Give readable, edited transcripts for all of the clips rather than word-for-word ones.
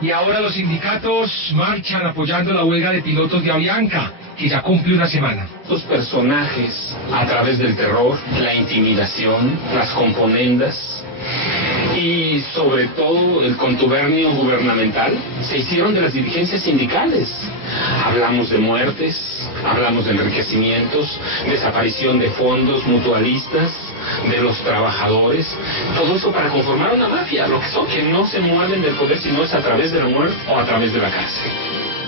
Y ahora los sindicatos marchan apoyando la huelga de pilotos de Avianca, que ya cumple una semana. Estos personajes, a través del terror, la intimidación, las componendas y sobre todo el contubernio gubernamental, se hicieron de las dirigencias sindicales. Hablamos de muertes, hablamos de enriquecimientos, desaparición de fondos mutualistas, de los trabajadores, todo eso para conformar una mafia, lo que son, que no se mueven del poder sino es a través de la muerte o a través de la cárcel.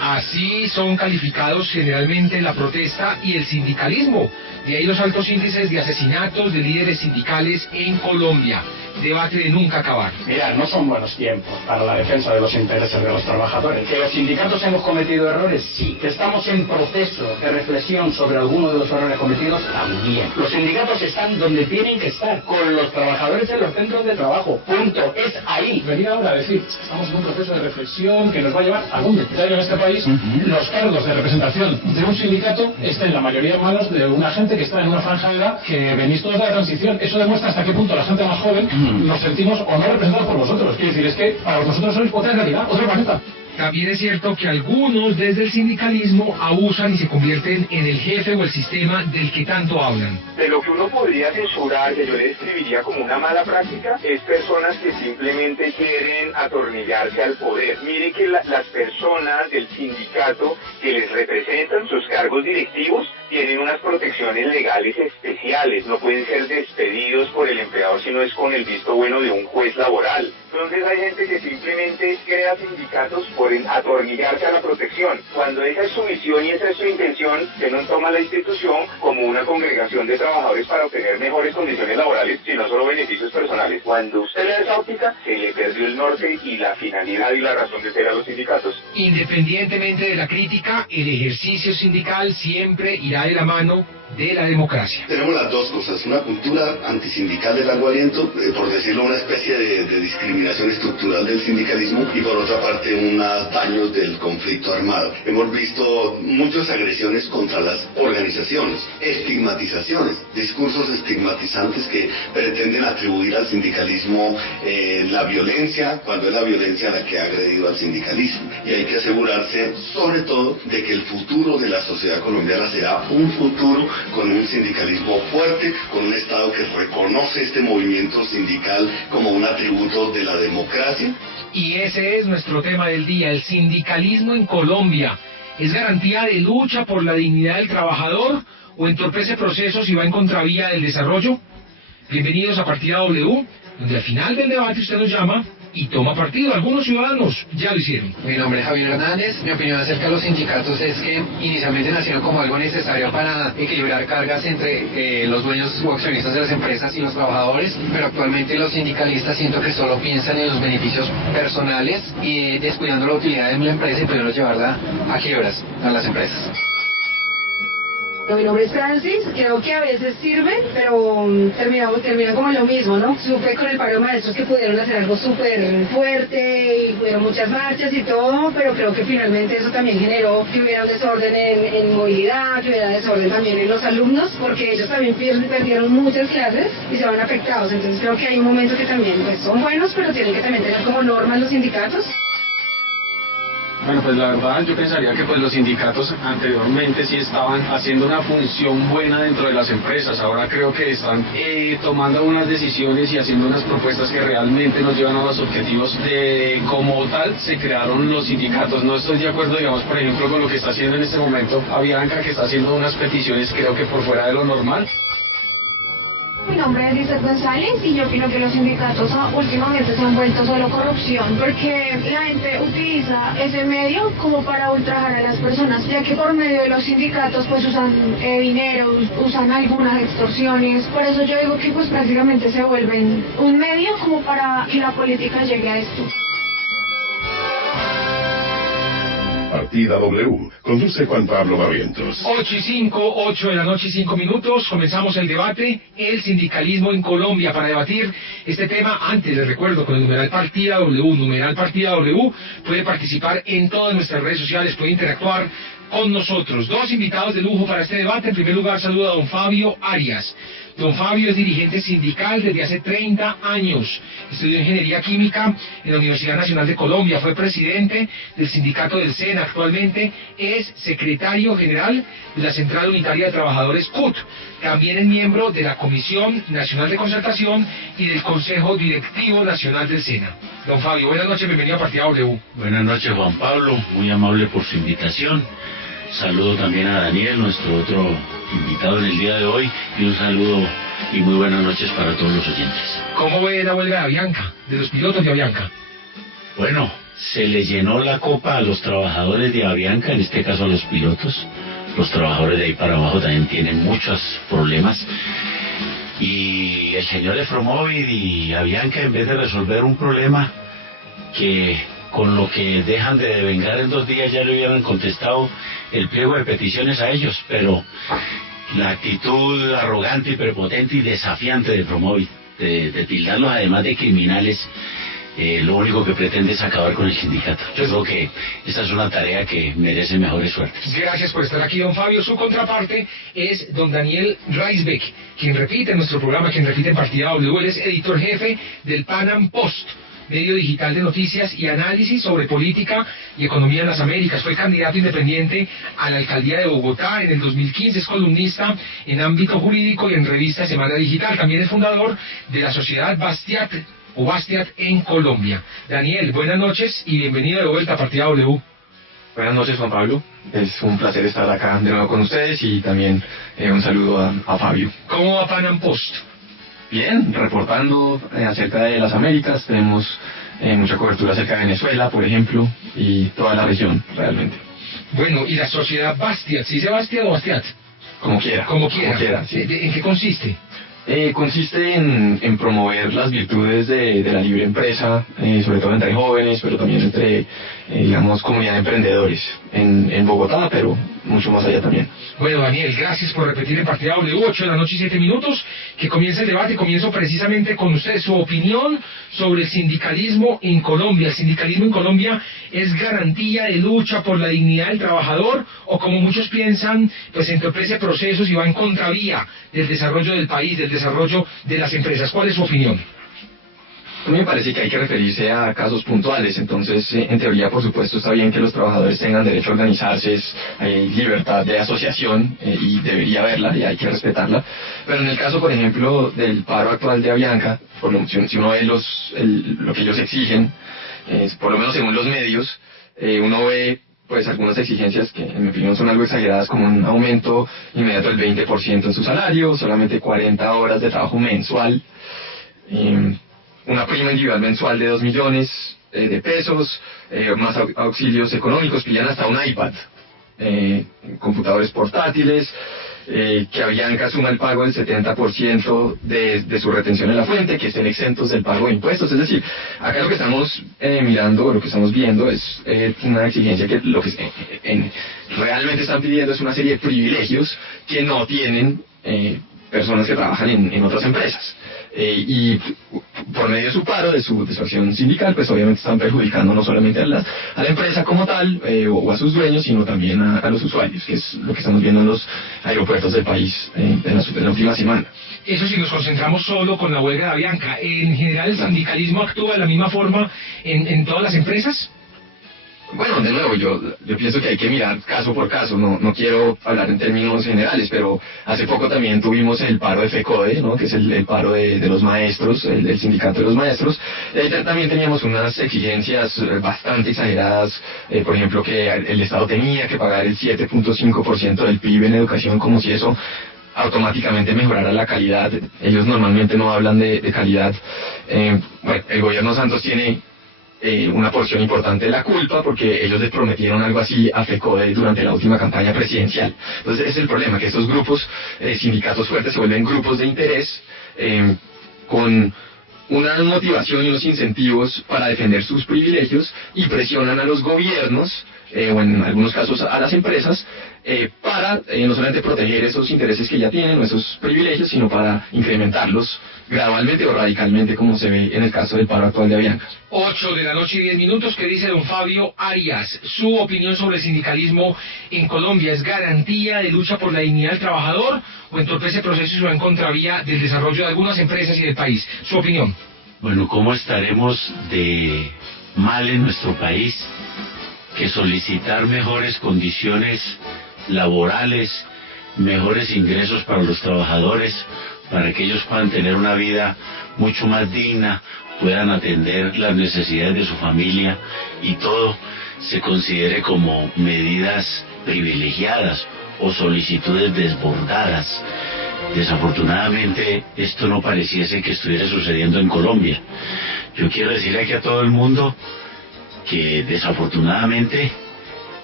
Así son calificados generalmente la protesta y el sindicalismo. De ahí los altos índices de asesinatos de líderes sindicales en Colombia. Debate de nunca acabar. Mirad, no son buenos tiempos para la defensa de los intereses de los trabajadores. ¿Que los sindicatos hemos cometido errores? Sí. ¿Que estamos en proceso de reflexión sobre algunos de los errores cometidos? También. Los sindicatos están donde tienen que estar, con los trabajadores en los centros de trabajo. Punto. Es ahí. Venir ahora a decir, estamos en un proceso de reflexión que nos va a llevar a dónde. En este país, los cargos de representación de un sindicato están la mayoría en manos de una gente que está en una franja de edad que venís todos de la transición. Eso demuestra hasta qué punto la gente más joven nos sentimos o no representados por vosotros. Quiere decir, es que para vosotros sois otra realidad, otro planeta. También es cierto que algunos desde el sindicalismo abusan y se convierten en el jefe o el sistema del que tanto hablan. De lo que uno podría censurar, que yo le describiría como una mala práctica, es personas que simplemente quieren atornillarse al poder. Mire que las personas del sindicato que les representan, sus cargos directivos, tienen unas protecciones legales especiales, no pueden ser despedidos por el empleador si no es con el visto bueno de un juez laboral. Entonces hay gente que simplemente crea sindicatos por atornillarse a la protección. Cuando esa es su misión y esa es su intención, que no toma la institución como una congregación de trabajadores para obtener mejores condiciones laborales, sino solo beneficios personales. Cuando usted le da esa óptica, se le perdió el norte y la finalidad y la razón de ser a los sindicatos. Independientemente de la crítica, el ejercicio sindical siempre irá de la mano de la democracia. Tenemos las dos cosas, una cultura antisindical de largo aliento, por decirlo una especie de discriminación estructural del sindicalismo, y por otra parte unos daños del conflicto armado. Hemos visto muchas agresiones contra las organizaciones, estigmatizaciones, discursos estigmatizantes que pretenden atribuir al sindicalismo la violencia, cuando es la violencia la que ha agredido al sindicalismo. Y hay que asegurarse sobre todo de que el futuro de la sociedad colombiana será un futuro con un sindicalismo fuerte, con un Estado que reconoce este movimiento sindical como un atributo de la democracia. Y ese es nuestro tema del día, el sindicalismo en Colombia. ¿Es garantía de lucha por la dignidad del trabajador o entorpece procesos y va en contravía del desarrollo? Bienvenidos a Partida W, donde al final del debate usted nos llama y toma partido. Algunos ciudadanos ya lo hicieron. Mi nombre es Javier Hernández. Mi opinión acerca de los sindicatos es que inicialmente nacieron como algo necesario para equilibrar cargas entre los dueños o accionistas de las empresas y los trabajadores, pero actualmente los sindicalistas siento que solo piensan en los beneficios personales y descuidando la utilidad de la empresa y pudiendo llevarla a quiebras a las empresas. Mi nombre es Francis, creo que a veces sirven, pero terminan como lo mismo, ¿no? Supe con el paro de maestros que pudieron hacer algo súper fuerte y hubieron muchas marchas y todo, pero creo que finalmente eso también generó que hubiera un desorden en movilidad, que hubiera desorden también en los alumnos, porque ellos también perdieron muchas clases y se van afectados. Entonces creo que hay un momento que también pues, son buenos, pero tienen que también tener como normas los sindicatos. Bueno, pues la verdad yo pensaría que pues los sindicatos anteriormente sí estaban haciendo una función buena dentro de las empresas. Ahora creo que están tomando unas decisiones y haciendo unas propuestas que realmente nos llevan a los objetivos de como tal se crearon los sindicatos. No estoy de acuerdo, digamos, por ejemplo, con lo que está haciendo en este momento Avianca, que está haciendo unas peticiones creo que por fuera de lo normal. Mi nombre es Lizeth González y yo opino que los sindicatos últimamente se han vuelto solo corrupción porque la gente utiliza ese medio como para ultrajar a las personas, ya que por medio de los sindicatos pues usan dinero, usan algunas extorsiones. Por eso yo digo que pues prácticamente se vuelven un medio como para que la política llegue a esto. Partida W. Conduce Juan Pablo Barrientos. 8 de la noche y 5 minutos. Comenzamos el debate, el sindicalismo en Colombia. Para debatir este tema, antes les recuerdo con el numeral Partida W, puede participar en todas nuestras redes sociales, puede interactuar con nosotros. Dos invitados de lujo para este debate. En primer lugar, saludo a don Fabio Arias. Don Fabio es dirigente sindical desde hace 30 años. Estudió Ingeniería Química en la Universidad Nacional de Colombia. Fue presidente del sindicato del SENA. Actualmente es secretario general de la Central Unitaria de Trabajadores CUT. También es miembro de la Comisión Nacional de Concertación y del Consejo Directivo Nacional del SENA. Don Fabio, buenas noches, bienvenido a Partida W. Buenas noches, Juan Pablo, muy amable por su invitación. Saludo también a Daniel, nuestro otro invitado en el día de hoy, y un saludo y muy buenas noches para todos los oyentes. ¿Cómo ve la huelga de Avianca, de los pilotos de Avianca? Bueno, se le llenó la copa a los trabajadores de Avianca, en este caso a los pilotos. Los trabajadores de ahí para abajo también tienen muchos problemas. Y el señor Efromóvil y Avianca, en vez de resolver un problema que con lo que dejan de devengar en 2 días, ya le hubieran contestado el pliego de peticiones a ellos, pero la actitud arrogante y prepotente y desafiante de Promóvil, de tildarlos además de criminales, lo único que pretende es acabar con el sindicato. Yo creo que esta es una tarea que merece mejores suertes. Gracias por estar aquí, don Fabio. Su contraparte es don Daniel Reisbeck, quien repite en nuestro programa, quien repite en Partida W. Él es editor jefe del Panam Post, medio digital de noticias y análisis sobre política y economía en las Américas. Fue candidato independiente a la alcaldía de Bogotá en el 2015, es columnista en ámbito jurídico y en revista Semana Digital. También es fundador de la sociedad Bastiat en Colombia. Daniel, buenas noches y bienvenido de vuelta a Partida W. Buenas noches, Juan Pablo. Es un placer estar acá de nuevo con ustedes y también un saludo a Fabio. ¿Cómo va Panam Post? Bien, reportando acerca de las Américas. Tenemos mucha cobertura acerca de Venezuela, por ejemplo, y toda la región, realmente. Bueno, ¿y la sociedad Bastiat? ¿Se dice Bastiat o Bastiat? Como quiera. Como quiera, sí. ¿En qué consiste? Consiste en promover las virtudes de la libre empresa, sobre todo entre jóvenes, pero también entre, digamos, comunidad de emprendedores en Bogotá, pero mucho más allá también. Bueno, Daniel, gracias por repetir en Partida W, 8 de la noche y 7 minutos, que comienza el debate. Comienzo precisamente con usted, su opinión sobre el sindicalismo en Colombia. ¿El sindicalismo en Colombia es garantía de lucha por la dignidad del trabajador o, como muchos piensan, pues entorpece procesos y va en contravía del desarrollo del país, del desarrollo de las empresas? ¿Cuál es su opinión? A mí me parece que hay que referirse a casos puntuales. Entonces, en teoría, por supuesto, está bien que los trabajadores tengan derecho a organizarse, hay libertad de asociación y debería haberla y hay que respetarla. Pero en el caso, por ejemplo, del paro actual de Avianca, si uno ve lo que ellos exigen, por lo menos según los medios, uno ve pues algunas exigencias que en mi opinión son algo exageradas, como un aumento inmediato del 20% en su salario, solamente 40 horas de trabajo mensual, una prima individual mensual de 2 millones de pesos, más auxilios económicos, pillan hasta un iPad, computadores portátiles, que Avianca asuma el pago del 70% de su retención en la fuente, que estén exentos del pago de impuestos. Es decir, acá lo que estamos mirando, lo que estamos viendo es una exigencia que lo que realmente están pidiendo es una serie de privilegios que no tienen personas que trabajan en otras empresas. Y por medio de su paro, de su acción sindical, pues obviamente están perjudicando no solamente a la empresa como tal o a sus dueños, sino también a los usuarios, que es lo que estamos viendo en los aeropuertos del país en la última semana. Eso si nos concentramos solo con la huelga de Avianca, ¿en general el sindicalismo actúa de la misma forma en todas las empresas? Bueno, de nuevo, yo pienso que hay que mirar caso por caso, no quiero hablar en términos generales, pero hace poco también tuvimos el paro de FECODE, ¿no? Que es el paro de los maestros, el sindicato de los maestros. También teníamos unas exigencias bastante exageradas, por ejemplo, que el Estado tenía que pagar el 7.5% del PIB en educación, como si eso automáticamente mejorara la calidad. Ellos normalmente no hablan de calidad. Bueno, el gobierno Santos tiene una porción importante de la culpa porque ellos les prometieron algo así a FECODE durante la última campaña presidencial. Entonces es el problema, que estos grupos, sindicatos fuertes, se vuelven grupos de interés con una motivación y unos incentivos para defender sus privilegios y presionan a los gobiernos, o en algunos casos a las empresas, para no solamente proteger esos intereses que ya tienen o esos privilegios, sino para incrementarlos gradualmente o radicalmente, como se ve en el caso del paro actual de Avianca. 8:10 ¿Qué dice don Fabio Arias? Su opinión sobre el sindicalismo en Colombia. ¿Es garantía de lucha por la dignidad del trabajador o entorpece procesos y va en contravía del desarrollo de algunas empresas y del país? Su opinión. Bueno, ¿cómo estaremos de mal en nuestro país que solicitar mejores condiciones laborales, mejores ingresos para los trabajadores, para que ellos puedan tener una vida mucho más digna, puedan atender las necesidades de su familia y todo se considere como medidas privilegiadas o solicitudes desbordadas? Desafortunadamente esto no pareciese que estuviera sucediendo en Colombia. Yo quiero decir aquí a todo el mundo que desafortunadamente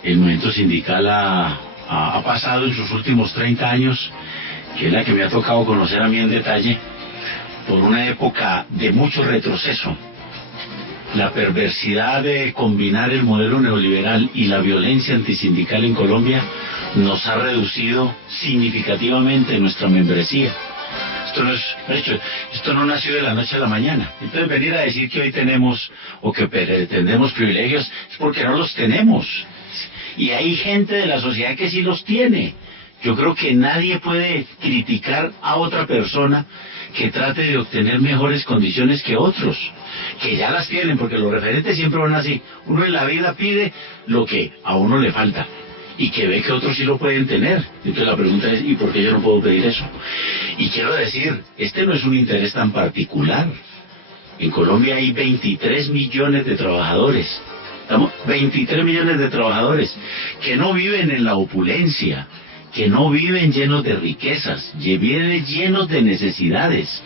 el movimiento sindical ha pasado en sus últimos 30 años, que es la que me ha tocado conocer a mí en detalle, por una época de mucho retroceso. La perversidad de combinar el modelo neoliberal y la violencia antisindical en Colombia nos ha reducido significativamente nuestra membresía. Esto no nació de la noche a la mañana. Entonces venir a decir que hoy tenemos o que pretendemos privilegios es porque no los tenemos. Y hay gente de la sociedad que sí los tiene. Yo creo que nadie puede criticar a otra persona que trate de obtener mejores condiciones que otros, que ya las tienen, porque los referentes siempre van así. Uno en la vida pide lo que a uno le falta y que ve que otros sí lo pueden tener. Entonces la pregunta es, ¿y por qué yo no puedo pedir eso? Y quiero decir, este no es un interés tan particular. En Colombia hay 23 millones de trabajadores. 23 millones de trabajadores que no viven en la opulencia, que no viven llenos de riquezas, viven llenos de necesidades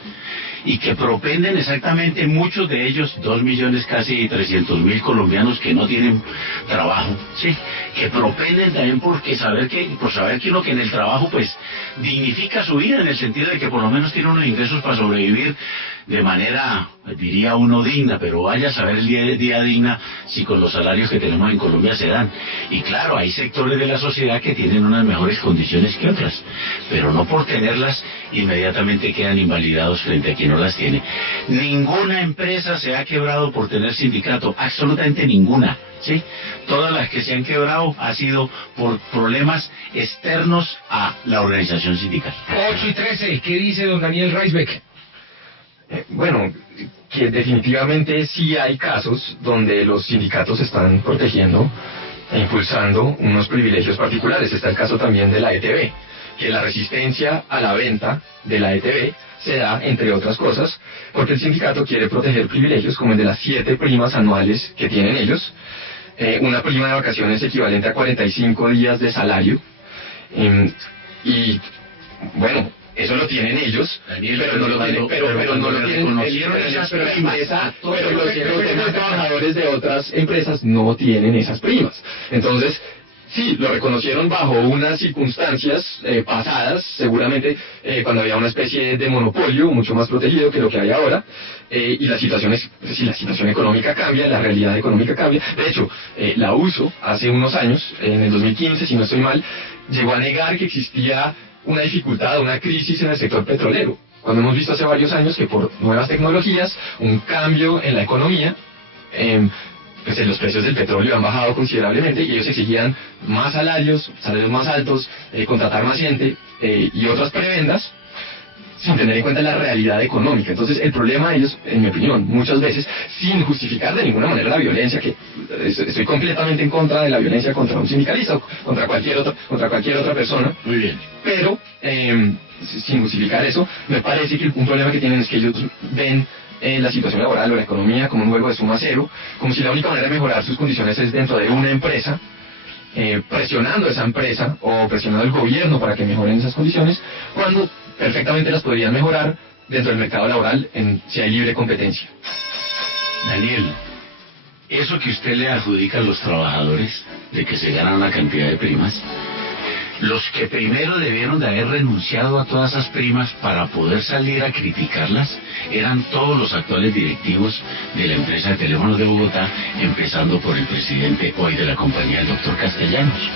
y que propenden exactamente muchos de ellos, 2 millones casi 300.000 colombianos que no tienen trabajo, sí, que propenden también por saber que uno que en el trabajo pues dignifica su vida, en el sentido de que por lo menos tiene unos ingresos para sobrevivir de manera, diría uno, digna, pero vaya a saber el día digna si con los salarios que tenemos en Colombia se dan. Y claro, hay sectores de la sociedad que tienen unas mejores condiciones que otras, pero no por tenerlas inmediatamente quedan invalidados frente a quien no las tiene. Ninguna empresa se ha quebrado por tener sindicato, absolutamente ninguna, ¿sí? Todas las que se han quebrado ha sido por problemas externos a la organización sindical. 8:13, ¿qué dice don Daniel Reisbeck? Bueno, que definitivamente sí hay casos donde los sindicatos están protegiendo e impulsando unos privilegios particulares. Está el caso también de la ETB, que la resistencia a la venta de la ETB se da, entre otras cosas, porque el sindicato quiere proteger privilegios como el de las 7 primas anuales que tienen ellos, una prima de vacaciones equivalente a 45 días de salario, y bueno, eso lo tienen ellos, Daniel, pero no lo tienen, pero no lo tienen, pero los demás trabajadores de otras empresas no tienen esas primas. Entonces, sí, lo reconocieron bajo unas circunstancias pasadas, seguramente cuando había una especie de monopolio mucho más protegido que lo que hay ahora, y la situación económica cambia, la realidad económica cambia. De hecho, la USO hace unos años, en el 2015, si no estoy mal, llegó a negar que existía una dificultad, una crisis en el sector petrolero, cuando hemos visto hace varios años que por nuevas tecnologías, un cambio en la economía, pues los precios del petróleo han bajado considerablemente y ellos exigían más salarios más altos, contratar más gente y otras prebendas, sin tener en cuenta la realidad económica. Entonces el problema de ellos, en mi opinión, muchas veces, sin justificar de ninguna manera la violencia, que estoy completamente en contra de la violencia contra un sindicalista o contra cualquier otra persona. Muy bien. Pero, sin justificar eso, me parece que un problema que tienen es que ellos ven la situación laboral o la economía como un juego de suma cero, como si la única manera de mejorar sus condiciones es dentro de una empresa, presionando a esa empresa o presionando al gobierno para que mejoren esas condiciones, cuando perfectamente las podrían mejorar dentro del mercado laboral si hay libre competencia. Daniel, eso que usted le adjudica a los trabajadores, de que se ganan una cantidad de primas, Los que primero debieron de haber renunciado a todas esas primas para poder salir a criticarlas eran todos los actuales directivos de la empresa de teléfonos de Bogotá, empezando por el presidente hoy de la compañía, el doctor Castellanos.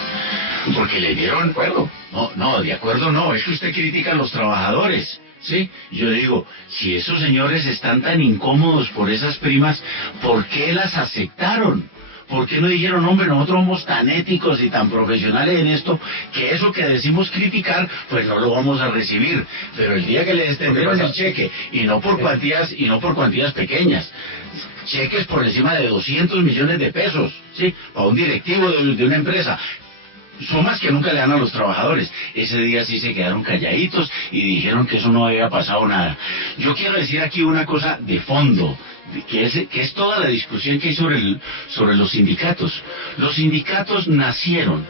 Porque le dieron acuerdo. No, de acuerdo no, es que usted critica a los trabajadores. Sí, yo digo, si esos señores están tan incómodos por esas primas, ¿por qué las aceptaron? ¿Por qué no dijeron, hombre, nosotros somos tan éticos y tan profesionales en esto, que eso que decimos criticar, pues no lo vamos a recibir? Pero el día que le extendieron el cheque, y no por cuantías pequeñas, cheques por encima de 200 millones de pesos, ¿sí? Para un directivo de una empresa, sumas que nunca le dan a los trabajadores. Ese día sí se quedaron calladitos y dijeron que eso no había pasado nada. Yo quiero decir aquí una cosa de fondo, que es toda la discusión que hay sobre los sindicatos. Los sindicatos nacieron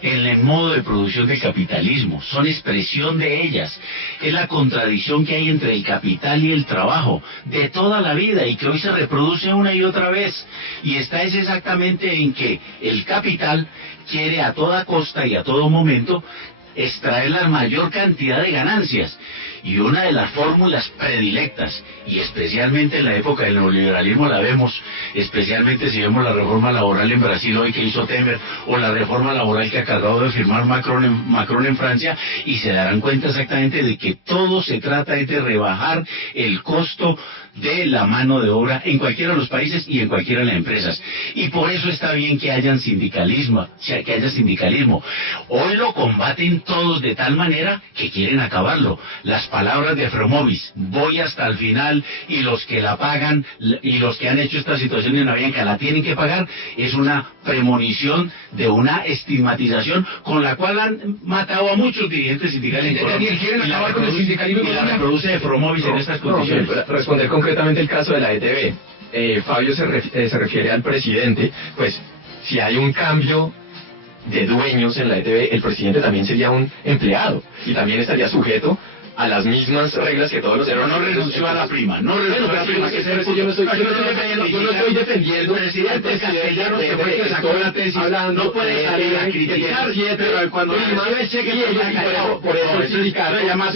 en el modo de producción del capitalismo, son expresión de ellas, es la contradicción que hay entre el capital y el trabajo de toda la vida y que hoy se reproduce una y otra vez, y es exactamente en que el capital quiere a toda costa y a todo momento extraer la mayor cantidad de ganancias, y una de las fórmulas predilectas, y especialmente en la época del neoliberalismo la vemos, especialmente si vemos la reforma laboral en Brasil hoy que hizo Temer, o la reforma laboral que acabó de firmar Macron en Francia, y se darán cuenta exactamente de que todo se trata de rebajar el costo de la mano de obra en cualquiera de los países y en cualquiera de las empresas. Y por eso está bien que haya sindicalismo. Hoy lo combaten todos de tal manera que quieren acabarlo. Las palabras de Fromovis, voy hasta el final, y los que la pagan y los que han hecho esta situación en Avianca la tienen que pagar, es una premonición de una estigmatización con la cual han matado a muchos dirigentes sindicales en Colombia. Quieren acabar con el sindicalismo y la reproduce de Fromovis en estas condiciones. Responder concretamente el caso de la ETB. Fabio se refiere al presidente. Pues si hay un cambio de dueños en la ETB, el presidente también sería un empleado y también estaría sujeto a las mismas reglas que todos los pero no renunció a la prima, yo no estoy defendiendo el presidente Castellanos, que fue el que sacó la tesis, no puede salir a criticar, pero cuando por eso el sindicato llama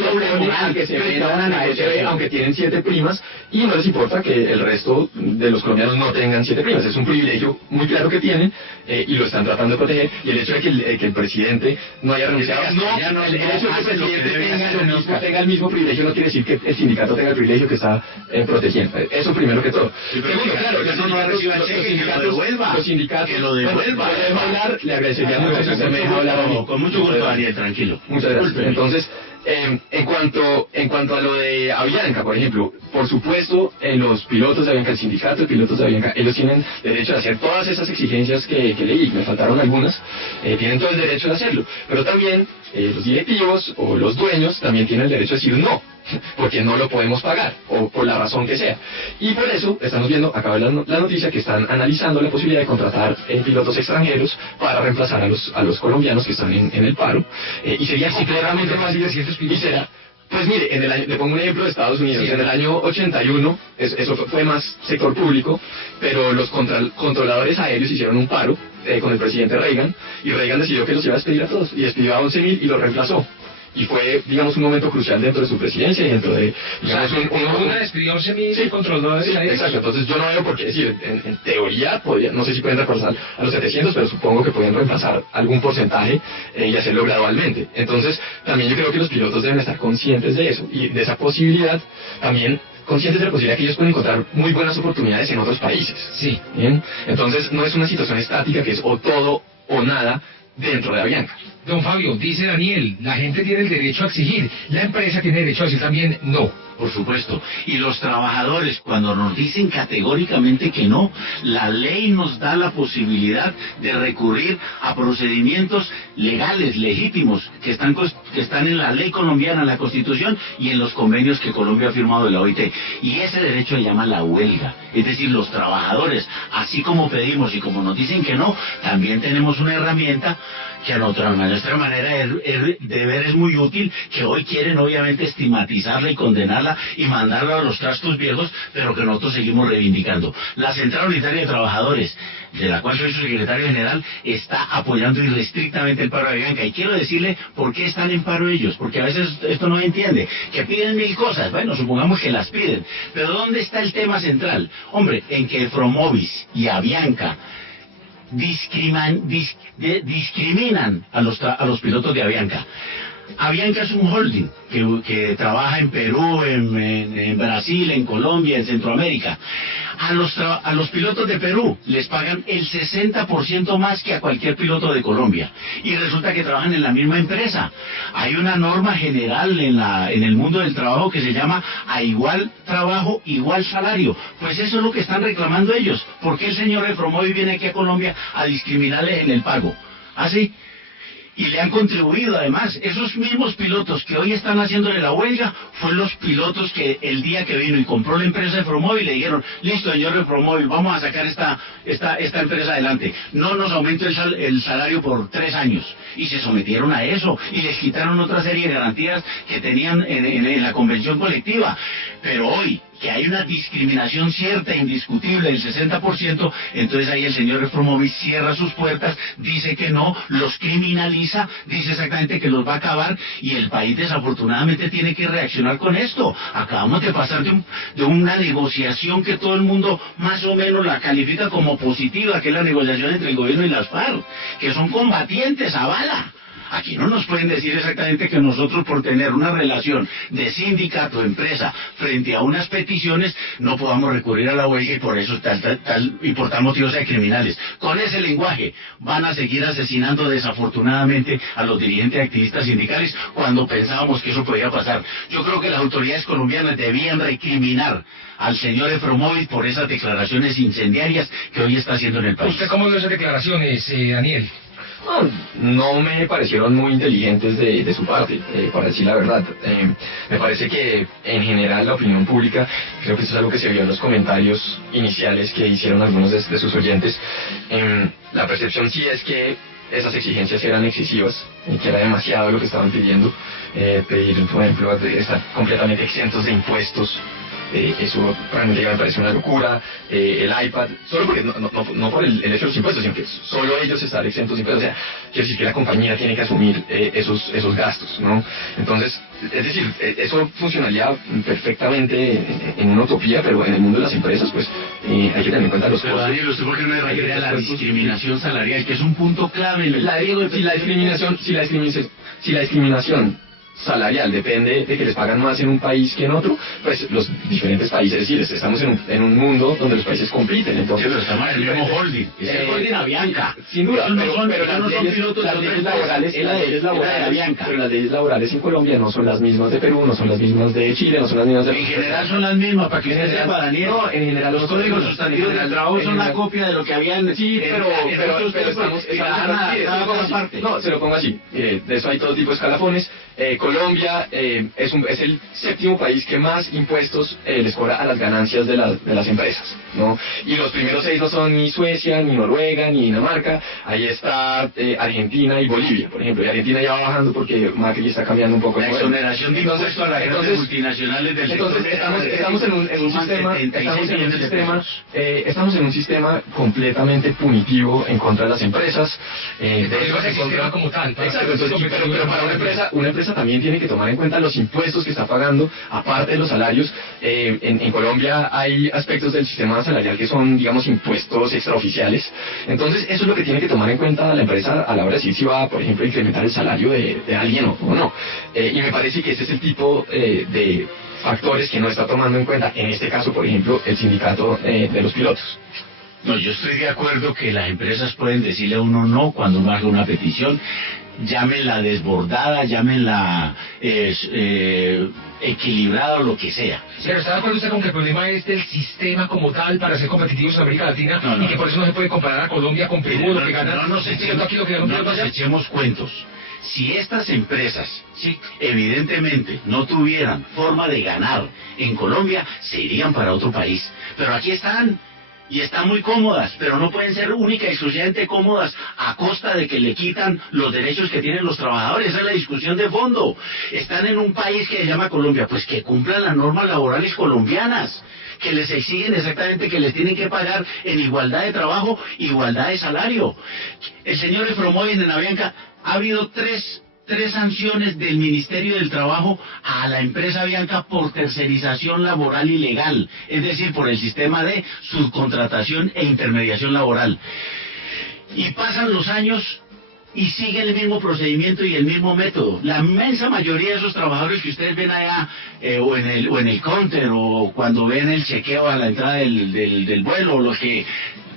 al que se metan a ETB, aunque tienen 7 primas, y no les importa que el resto de los colombianos no tengan 7 primas. Es un privilegio muy claro que tienen, y lo están tratando de proteger, y el hecho de que el presidente no haya renunciado, el hecho de que el presidente tenga el mismo privilegio no quiere decir que el sindicato tenga el privilegio que está protegiendo. Eso primero que todo. Segundo, claro, que no reciba el cheque, que lo devuelva. Los sindicatos, que lo devuelva. Hablar, le agradecería mucho que usted me deje hablar a mí. Con mucho gusto, Ariel, tranquilo. Muchas gracias. Entonces, en cuanto a lo de Avianca, por ejemplo, por supuesto, los pilotos de Avianca, el sindicato de pilotos de Avianca, ellos tienen derecho de hacer todas esas exigencias que leí, me faltaron algunas, tienen todo el derecho de hacerlo, pero también los directivos o los dueños también tienen el derecho de decir no, porque no lo podemos pagar, o por la razón que sea. Y por eso estamos viendo, acaba la noticia, que están analizando la posibilidad de contratar pilotos extranjeros para reemplazar a los colombianos que están en el paro, y sería claramente más divertido. Y será, pues mire, le pongo un ejemplo de Estados Unidos. En el año 81, eso fue más sector público, pero los controladores aéreos hicieron un paro con el presidente Reagan, y Reagan decidió que los iba a despedir a todos, y despidió a 11.000 y los reemplazó. Y fue, digamos, un momento crucial dentro de su presidencia y dentro de, digamos, una despidió 11.000 controladores aéreos. Exacto, entonces yo no veo por qué decir, en teoría, no sé si pueden reemplazar a los 700, pero supongo que pueden reemplazar algún porcentaje y hacerlo gradualmente. Entonces, también yo creo que los pilotos deben estar conscientes de eso y de esa posibilidad, también conscientes de la posibilidad que ellos pueden encontrar muy buenas oportunidades en otros países. Sí. ¿Bien? Entonces, no es una situación estática que es o todo o nada dentro de Avianca. Don Fabio, dice Daniel, la gente tiene el derecho a exigir, la empresa tiene derecho a decir también no. Por supuesto. Y los trabajadores, cuando nos dicen categóricamente que no, la ley nos da la posibilidad de recurrir a procedimientos legales, legítimos, que están en la ley colombiana, en la Constitución y en los convenios que Colombia ha firmado de la OIT. Y ese derecho se llama la huelga. Es decir, los trabajadores, así como pedimos y como nos dicen que no, también tenemos una herramienta que a nuestra manera de ver es muy útil, que hoy quieren obviamente estigmatizarla y condenarla y mandarla a los trastos viejos, pero que nosotros seguimos reivindicando. La Central Unitaria de Trabajadores, de la cual soy su secretario general, está apoyando irrestrictamente el paro de Avianca. Y quiero decirle por qué están en paro ellos, porque a veces esto no se entiende, que piden 1000 cosas, bueno, supongamos que las piden, pero ¿dónde está el tema central? Hombre, en que Promovis y Avianca discriminan a los pilotos de Avianca. Avianca es un holding que trabaja en Perú, en Brasil, en Colombia, en Centroamérica. A los pilotos de Perú les pagan el 60% más que a cualquier piloto de Colombia. Y resulta que trabajan en la misma empresa. Hay una norma general en el mundo del trabajo que se llama a igual trabajo, igual salario. Pues eso es lo que están reclamando ellos. ¿Por qué el señor Efromovi viene aquí a Colombia a discriminarles en el pago? ¿Así? Y le han contribuido además. Esos mismos pilotos que hoy están haciéndole la huelga fueron los pilotos que el día que vino y compró la empresa de Promóvil le dijeron: listo, señor de Promóvil, vamos a sacar esta empresa adelante, no nos aumente el salario por 3 años. Y se sometieron a eso y les quitaron otra serie de garantías que tenían en la convención colectiva. Pero hoy que hay una discriminación cierta e indiscutible del 60%, entonces ahí el señor Promovis cierra sus puertas, dice que no, los criminaliza, dice exactamente que los va a acabar, y el país desafortunadamente tiene que reaccionar con esto. Acabamos de pasar de una negociación que todo el mundo más o menos la califica como positiva, que es la negociación entre el gobierno y las FARC, que son combatientes a bala. Aquí no nos pueden decir exactamente que nosotros, por tener una relación de sindicato-empresa frente a unas peticiones, no podamos recurrir a la huelga y por eso y por tal motivo ser criminales. Con ese lenguaje van a seguir asesinando desafortunadamente a los dirigentes activistas sindicales cuando pensábamos que eso podía pasar. Yo creo que las autoridades colombianas debían recriminar al señor Efromovic por esas declaraciones incendiarias que hoy está haciendo en el país. ¿Usted cómo ve esas declaraciones, Daniel? No me parecieron muy inteligentes de su parte, para decir la verdad. Me parece que en general la opinión pública, creo que esto es algo que se vio en los comentarios iniciales que hicieron algunos de sus oyentes, la percepción sí es que esas exigencias eran excesivas y que era demasiado lo que estaban pidiendo. Pedir, por ejemplo, estar completamente exentos de impuestos. Eso realmente me parece una locura. El iPad, solo porque no por el hecho de los impuestos, sino que solo ellos estar exentos de impuestos. O sea, quiere decir que la compañía tiene que asumir esos gastos, ¿no? Entonces, es decir, eso funcionaría perfectamente en una utopía, pero en el mundo de las empresas, pues hay que tener en cuenta los costos. Daniel, ¿usted por qué no refiere a la discriminación salarial, que es un punto clave en el... Si la discriminación salarial depende de que les pagan más en un país que en otro, pues los diferentes países, es decir, estamos en un mundo donde los países compiten, entonces... Sí, pero estamos en el mismo holding, es el holding Avianca. Sin duda, pero las leyes laborales, pero las leyes laborales en Colombia no son las mismas de Perú, no son las mismas de Chile, no son las mismas de... En general son las mismas, para que usted sepa, Daniel. No, en general los códigos sustantivos del trabajo son la copia de lo que habían... Sí, pero estamos... No, se lo pongo así, de eso hay todo tipo de escalafones. Colombia es el 7º país que más impuestos les cobra a las ganancias de las empresas, ¿no? Y los primeros 6 no son ni Suecia, ni Noruega, ni Dinamarca. Ahí está Argentina y Bolivia, por ejemplo. Y Argentina ya va bajando porque Macri está cambiando un poco el modelo. La exoneración de impuestos a las grandes multinacionales del sector. Entonces estamos en un sistema completamente punitivo en contra de las empresas. Como tal. Exacto, entonces, pero para una empresa también tiene que tomar en cuenta los impuestos que está pagando, aparte de los salarios. En Colombia hay aspectos del sistema salarial que son, digamos, impuestos extraoficiales. Entonces, eso es lo que tiene que tomar en cuenta la empresa a la hora de decir si va, por ejemplo, a incrementar el salario de alguien o no. Y me parece que ese es el tipo de factores que no está tomando en cuenta, en este caso, por ejemplo, el sindicato de los pilotos. No, yo estoy de acuerdo que las empresas pueden decirle a uno no cuando uno haga una petición. Llámenla desbordada, llámenla equilibrada o lo que sea. Pero ¿está de acuerdo usted con que el problema es del sistema como tal para ser competitivos en América Latina y que por eso no se puede comparar a Colombia con Perú, lo que ganan? No nos echemos cuentos. Si estas empresas, sí, evidentemente no tuvieran forma de ganar en Colombia, se irían para otro país. Pero aquí están. y están muy cómodas, pero no pueden ser única y exclusivamente cómodas a costa de que le quitan los derechos que tienen los trabajadores. Esa es la discusión de fondo. Están en un país que se llama Colombia, pues que cumplan las normas laborales colombianas, que les exigen exactamente que les tienen que pagar en igualdad de trabajo, igualdad de salario. El señor Efromoy en Avianca, ha habido tres sanciones del Ministerio del Trabajo a la empresa Avianca por tercerización laboral ilegal, es decir, por el sistema de subcontratación e intermediación laboral. Y pasan los años y sigue el mismo procedimiento y el mismo método. La inmensa mayoría de esos trabajadores que ustedes ven allá, o en el counter, o cuando ven el chequeo a la entrada del vuelo, los que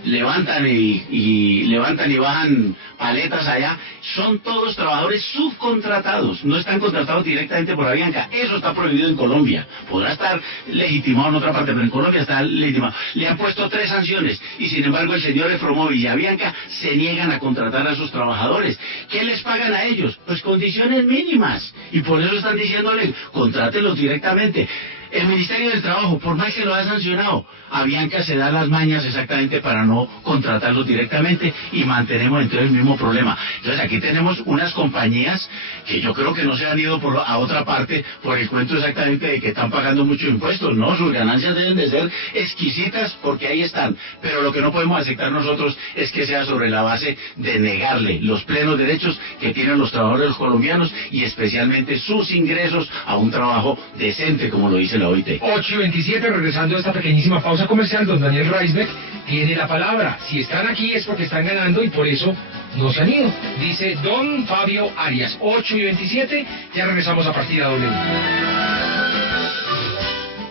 levantan y bajan paletas allá, son todos trabajadores subcontratados, no están contratados directamente por Avianca. Eso está prohibido en Colombia. Podrá estar legitimado en otra parte, pero en Colombia está legitimado. Le han puesto 3 sanciones y sin embargo el señor Efromoy y Avianca se niegan a contratar a esos trabajadores. ¿Qué les pagan a ellos? Pues condiciones mínimas, y por eso están diciéndole, contrátelos directamente. El Ministerio del Trabajo, por más que lo ha sancionado, Avianca se da las mañas exactamente para no contratarlos directamente y mantenemos entonces el mismo problema. Entonces aquí tenemos unas compañías que yo creo que no se han ido a otra parte por el cuento exactamente de que están pagando muchos impuestos. No, sus ganancias deben de ser exquisitas porque ahí están. Pero lo que no podemos aceptar nosotros es que sea sobre la base de negarle los plenos derechos que tienen los trabajadores colombianos y especialmente sus ingresos a un trabajo decente, como lo dice la OIT. 8:27, regresando a esta pequeñísima pausa comercial, don Daniel Reisbeck tiene la palabra. Si están aquí es porque están ganando y por eso no se han ido, dice don Fabio Arias. 8:27, ya regresamos a Partida W.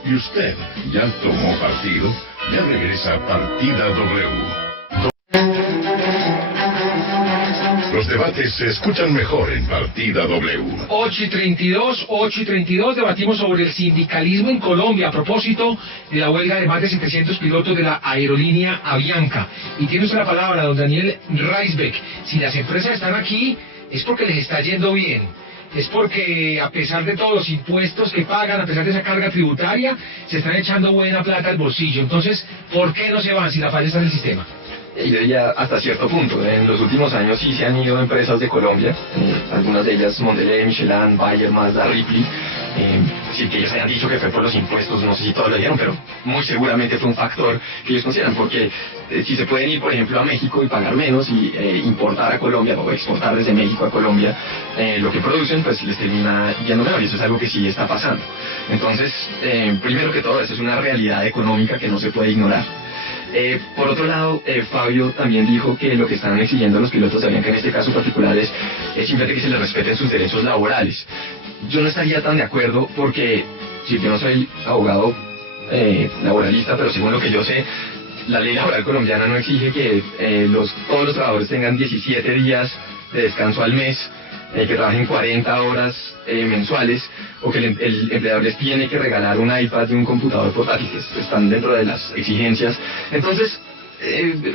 ¿Y usted ya tomó partido? Ya regresa Partida W. Los debates se escuchan mejor en Partida W. 8:32, debatimos sobre el sindicalismo en Colombia a propósito de la huelga de más de 700 pilotos de la aerolínea Avianca. Y tiene usted la palabra, don Daniel Reisbeck. Si las empresas están aquí, es porque les está yendo bien. Es porque a pesar de todos los impuestos que pagan, a pesar de esa carga tributaria, se están echando buena plata al bolsillo. Entonces, ¿por qué no se van si la falla está en el sistema? Y ya hasta cierto punto. En los últimos años sí se han ido empresas de Colombia, algunas de ellas Mondelez, Michelin, Bayer, Mazda, Ripley. Sí, que ellos hayan dicho que fue por los impuestos, no sé si todos lo dieron, pero muy seguramente fue un factor que ellos consideran, porque si se pueden ir, por ejemplo, a México y pagar menos y importar a Colombia o exportar desde México a Colombia lo que producen, pues les termina yendo mejor, y eso es algo que sí está pasando. Entonces, primero que todo, eso es una realidad económica que no se puede ignorar. Por otro lado, Fabio también dijo que lo que están exigiendo los pilotos de Avianca en este caso particular es simplemente que se les respeten sus derechos laborales. Yo no estaría tan de acuerdo porque, si yo no soy abogado laboralista, pero según lo que yo sé, la ley laboral colombiana no exige que todos los trabajadores tengan 17 días de descanso al mes, que trabajen 40 horas mensuales, o que el empleador les tiene que regalar un iPad y un computador portátil, que están dentro de las exigencias. Entonces,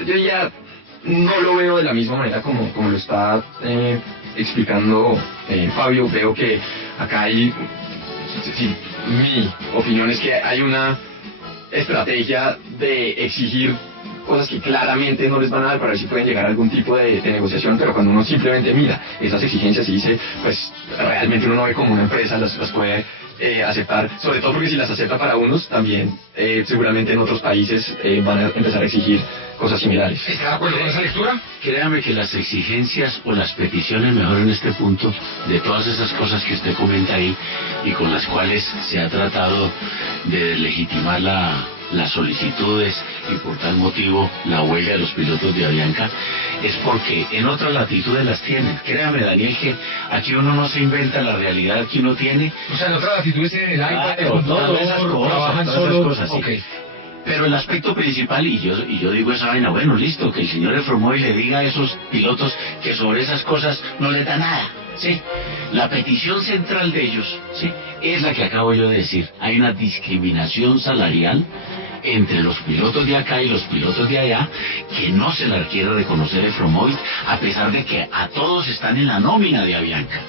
yo ya no lo veo de la misma manera como lo está explicando Fabio. Veo que acá hay, sí, mi opinión es que hay una estrategia de exigir cosas que claramente no les van a dar para ver si pueden llegar a algún tipo de negociación, pero cuando uno simplemente mira esas exigencias y dice, pues realmente uno no ve como una empresa las puede aceptar, sobre todo porque si las acepta para unos, también seguramente en otros países van a empezar a exigir cosas similares. ¿Está de acuerdo con esa lectura? Créame que las exigencias o las peticiones, mejor en este punto, de todas esas cosas que usted comenta ahí y con las cuales se ha tratado de legitimar las solicitudes y por tal motivo la huelga de los pilotos de Avianca, es porque en otras latitudes las tienen. Créame, Daniel, que aquí uno no se inventa la realidad que uno tiene. O sea, en otras latitudes tienen el iPad, el todas esas computador, cosas, trabajan todas solo. esas cosas, sí. Okay. Pero el aspecto principal, y yo digo esa vaina, bueno, listo, que el señor Efromoy le diga a esos pilotos que sobre esas cosas no les da nada, ¿sí? La petición central de ellos, ¿sí?, es la que acabo yo de decir. Hay una discriminación salarial entre los pilotos de acá y los pilotos de allá que no se la quiere reconocer Efromoy, a pesar de que a todos están en la nómina de Avianca.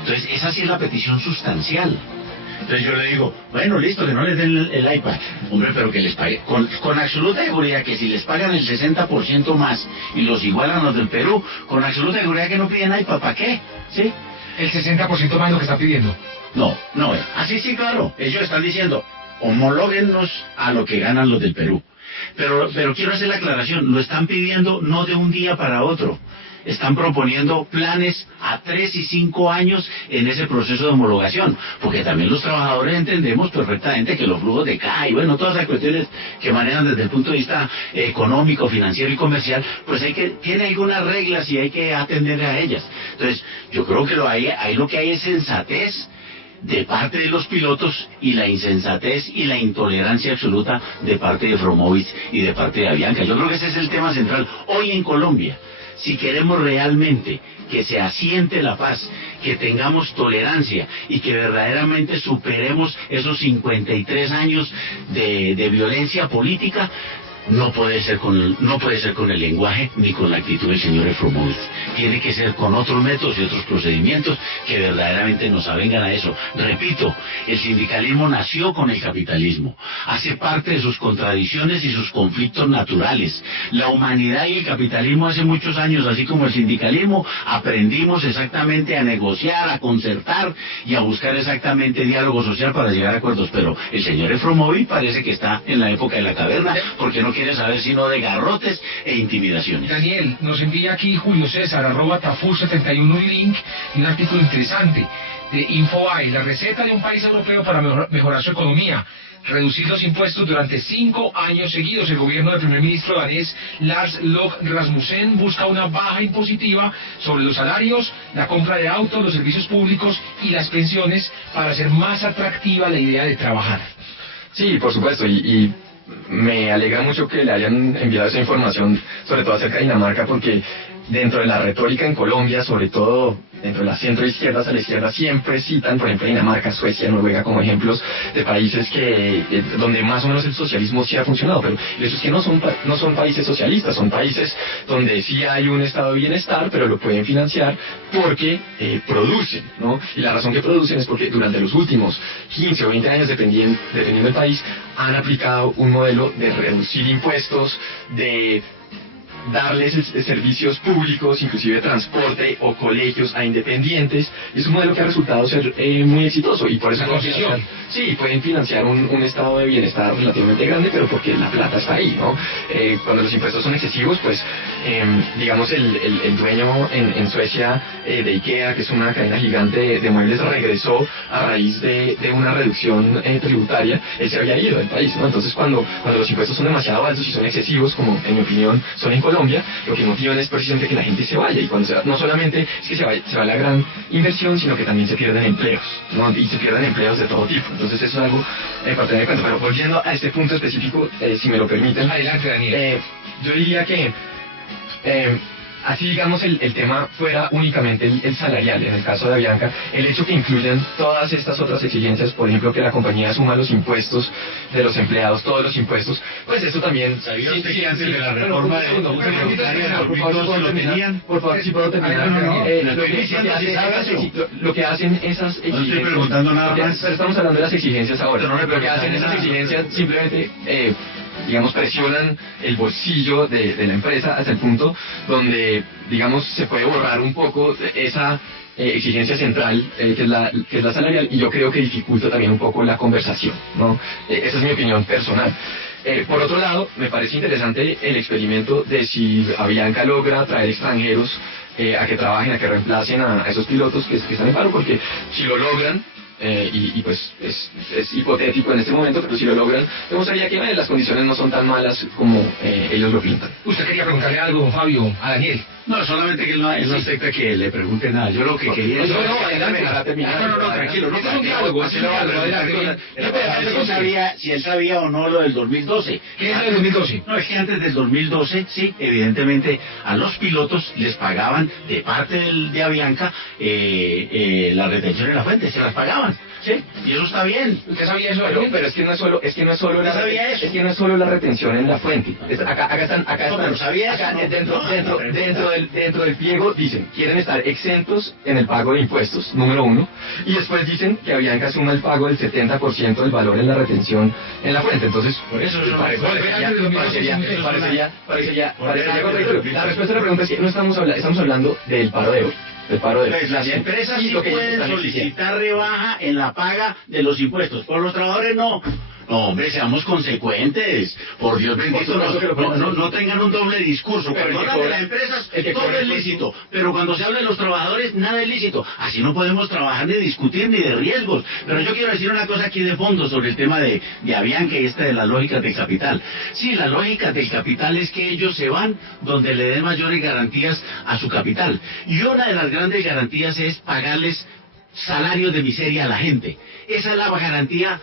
Entonces, esa sí es la petición sustancial. Entonces yo le digo, bueno, listo, que no les den el iPad. Hombre, pero que les pague. Con absoluta seguridad que si les pagan el 60% más y los igualan los del Perú, con absoluta seguridad que no piden iPad, ¿para qué? ¿Sí? El 60% más lo que está pidiendo. No, así sí, claro. Ellos están diciendo, homológuennos a lo que ganan los del Perú. Pero quiero hacer la aclaración, lo están pidiendo no de un día para otro. Están proponiendo planes a 3 y 5 años en ese proceso de homologación, porque también los trabajadores entendemos perfectamente que los flujos de caja y bueno, todas las cuestiones que manejan desde el punto de vista económico, financiero y comercial, pues tiene algunas reglas y hay que atender a ellas. Entonces, yo creo que ahí lo que hay es sensatez de parte de los pilotos y la insensatez y la intolerancia absoluta de parte de Fromóvil y de parte de Avianca. Yo creo que ese es el tema central hoy en Colombia. Si queremos realmente que se asiente la paz, que tengamos tolerancia y que verdaderamente superemos esos 53 años de violencia política, no puede ser con el lenguaje ni con la actitud del señor Efromovich. Tiene que ser con otros métodos y otros procedimientos que verdaderamente nos avengan a eso. Repito, el sindicalismo nació con el capitalismo, hace parte de sus contradicciones y sus conflictos naturales. La humanidad y el capitalismo hace muchos años, así como el sindicalismo, aprendimos exactamente a negociar, a concertar y a buscar exactamente diálogo social para llegar a acuerdos. Pero el señor Efromovich parece que está en la época de la caverna, porque no quiere saber sino de garrotes e intimidaciones. Daniel, nos envía aquí Julio César, @tafur71, un link y un artículo interesante de Infobae, la receta de un país europeo para mejorar su economía. Reducir los impuestos durante 5 años seguidos. El gobierno del primer ministro danés Lars Løkke Rasmussen busca una baja impositiva sobre los salarios, la compra de autos, los servicios públicos y las pensiones para hacer más atractiva la idea de trabajar. Sí, por supuesto, y me alegra mucho que le hayan enviado esa información, sobre todo acerca de Dinamarca, porque dentro de la retórica en Colombia, sobre todo dentro de la centroizquierda a la izquierda, siempre citan, por ejemplo, Dinamarca, Suecia, Noruega, como ejemplos de países donde más o menos el socialismo sí ha funcionado, pero eso es que no son países socialistas, son países donde sí hay un estado de bienestar, pero lo pueden financiar porque producen, ¿no? Y la razón que producen es porque durante los últimos 15 o 20 años, dependiendo del país, han aplicado un modelo de reducir impuestos, de darles servicios públicos, inclusive transporte o colegios a independientes, y es un modelo que ha resultado ser muy exitoso, y por eso pueden financiar un estado de bienestar relativamente grande, pero porque la plata está ahí, ¿no? Cuando los impuestos son excesivos, pues digamos el dueño en Suecia de IKEA, que es una cadena gigante de muebles, regresó a raíz de una reducción tributaria. Él se había ido del país, ¿no? Entonces cuando los impuestos son demasiado altos y son excesivos, como en mi opinión son en Colombia, lo que motivan es precisamente que la gente se vaya, y cuando se va, no solamente es que se va la gran inversión, sino que también se pierden empleos, ¿no? Y se pierden empleos de todo tipo. Entonces eso es algo para tener en cuenta. Pero volviendo a este punto específico, si me lo permiten, adelante, Daniel. Yo diría que así digamos el tema fuera únicamente el salarial, en el caso de Avianca, el hecho que incluyan todas estas otras exigencias, por ejemplo que la compañía suma los impuestos de los empleados, todos los impuestos, pues eso también... ¿Sabía usted que antes de la reforma por favor, si puedo terminar. Lo que hacen esas exigencias... No estoy preguntando nada más. Pero estamos hablando de las exigencias ahora. Lo que hacen esas exigencias simplemente... digamos, presionan el bolsillo de la empresa hasta el punto donde, digamos, se puede borrar un poco esa exigencia central, que es la salarial, y yo creo que dificulta también un poco la conversación, ¿no? Esa es mi opinión personal. Por otro lado, me parece interesante el experimento de si Avianca logra traer extranjeros a que trabajen, a que reemplacen a esos pilotos que están en paro, porque si lo logran, y pues es hipotético en este momento, pero si lo logran, demostraría que las condiciones no son tan malas como ellos lo pintan. ¿Usted quería preguntarle algo, Fabio, a Daniel? No, solamente que él no acepta que le pregunte nada. Yo lo que quería es... No, tranquilo, no es un diálogo, es un diálogo. Si él sabía o no lo del 2012. ¿Qué es lo del 2012? No, es que antes del 2012, sí, evidentemente, a los pilotos les pagaban de parte de Avianca la retención en la fuente, se las pagaban. ¿sí? Y eso está bien. ¿Usted sabía eso? Pero es que no es solo, ¿Sabía eso? es que no es solo la retención en la fuente. Acá están, pero sabía eso, ¿no? dentro del pliego dicen, quieren estar exentos en el pago de impuestos, número 1, y después dicen que Avianca asuma el pago del 70% del valor en la retención en la fuente. Entonces, por eso parecería contradictorio. La respuesta a la pregunta es que no estamos hablando del paro de hoy. Pues las empresas sí pueden solicitar rebaja en la paga de los impuestos, por los trabajadores no. No, hombre, seamos consecuentes. Por Dios bendito, no tengan un doble discurso. Cuando hablan de las empresas, todo es lícito. Pero cuando se habla de los trabajadores, nada es lícito. Así no podemos trabajar ni discutir ni de riesgos. Pero yo quiero decir una cosa aquí de fondo sobre el tema de Avianca y de la lógica del capital. Sí, la lógica del capital es que ellos se van donde le den mayores garantías a su capital. Y una de las grandes garantías es pagarles salarios de miseria a la gente. Esa es la garantía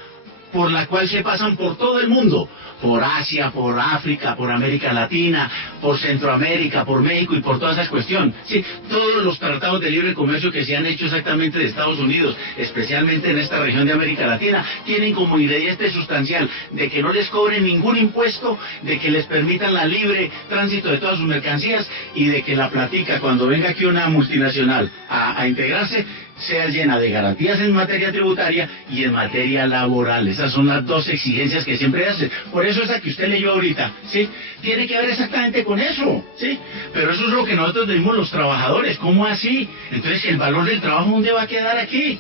por la cual se pasan por todo el mundo, por Asia, por África, por América Latina, por Centroamérica, por México y por toda esa cuestión. Sí, todos los tratados de libre comercio que se han hecho exactamente de Estados Unidos, especialmente en esta región de América Latina, tienen como ingrediente sustancial de que no les cobren ningún impuesto, de que les permitan la libre tránsito de todas sus mercancías y de que la platica, cuando venga aquí una multinacional a integrarse, sea llena de garantías en materia tributaria y en materia laboral. Esas son las dos exigencias que siempre hacen. Por eso esa que usted leyó ahorita, ¿sí? Tiene que ver exactamente con eso, ¿sí? Pero eso es lo que nosotros decimos los trabajadores. ¿Cómo así? Entonces, ¿el valor del trabajo dónde va a quedar aquí?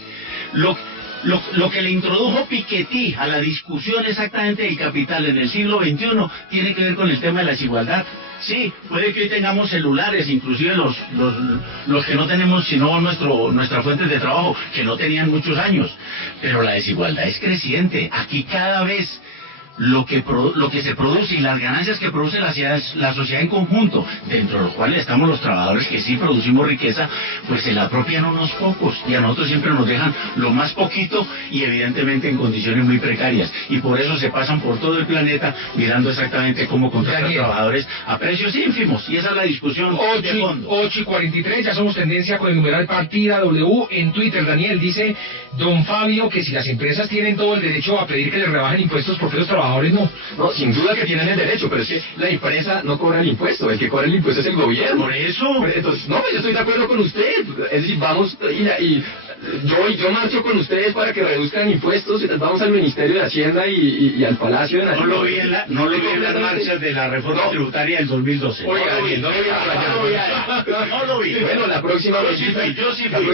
Lo que le introdujo Piketty a la discusión exactamente del capital en el siglo XXI tiene que ver con el tema de la desigualdad. Sí, puede que hoy tengamos celulares, inclusive los que no tenemos sino nuestras fuentes de trabajo, que no tenían muchos años, pero la desigualdad es creciente. Aquí cada vez lo que se produce y las ganancias que produce la sociedad en conjunto, dentro de los cuales estamos los trabajadores que sí producimos riqueza, pues se la apropian unos pocos y a nosotros siempre nos dejan lo más poquito y evidentemente en condiciones muy precarias, y por eso se pasan por todo el planeta mirando exactamente cómo contratar trabajadores a precios ínfimos, y esa es la discusión de fondo. 8:43, ya somos tendencia con el numeral partida W en Twitter. Daniel dice, don Fabio, que si las empresas tienen todo el derecho a pedir que les rebajen impuestos, ¿por qué los trabajadores no? No, sin duda que tienen el derecho, pero es que la empresa no cobra el impuesto, el que cobra el impuesto es el gobierno. Por eso. Entonces, no, yo estoy de acuerdo con usted. Es decir, vamos yo marcho con ustedes para que reduzcan impuestos, vamos al Ministerio de Hacienda y al Palacio de Nación. No lo vi en las marchas de la reforma tributaria del 2012. Oiga, no lo vi. Bueno, la próxima vez. Yo sí fui.